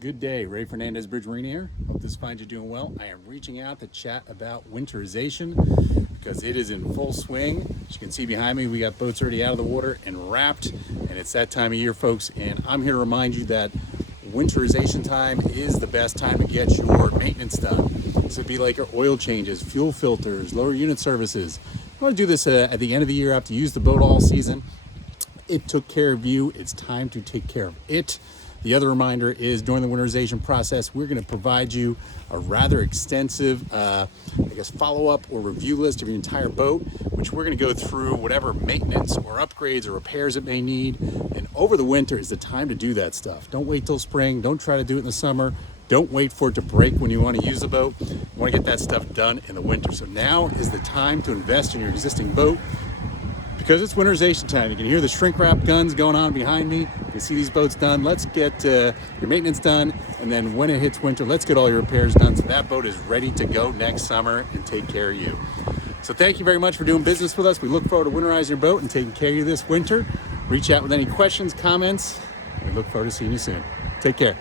Good day, Ray Fernandez, Bridge Marine here. Hope this finds you doing well. I am reaching out to chat about winterization because it is in full swing. As you can see behind me, we got boats already out of the water and wrapped, and it's that time of year, folks. And I'm here to remind you that winterization time is the best time to get your maintenance done. This would be like your oil changes, fuel filters, lower unit services. You want to do this at the end of the year after you use the boat all season. It took care of you. It's time to take care of it. The other reminder is during the winterization process, we're going to provide you a rather extensive, follow-up or review list of your entire boat, which we're going to go through whatever maintenance or upgrades or repairs it may need. And over the winter is the time to do that stuff. Don't wait till spring. Don't try to do it in the summer. Don't wait for it to break when you want to use the boat. You want to get that stuff done in the winter. So now is the time to invest in your existing boat, because it's winterization time. You can hear the shrink wrap guns going on behind me. You can see these boats done. Let's get your maintenance done, and then when it hits winter, let's get all your repairs done so that boat is ready to go next summer and take care of you. So thank you very much for doing business with us. We look forward to winterizing your boat and taking care of you this winter. Reach out with any questions, comments. We look forward to seeing you soon. Take care.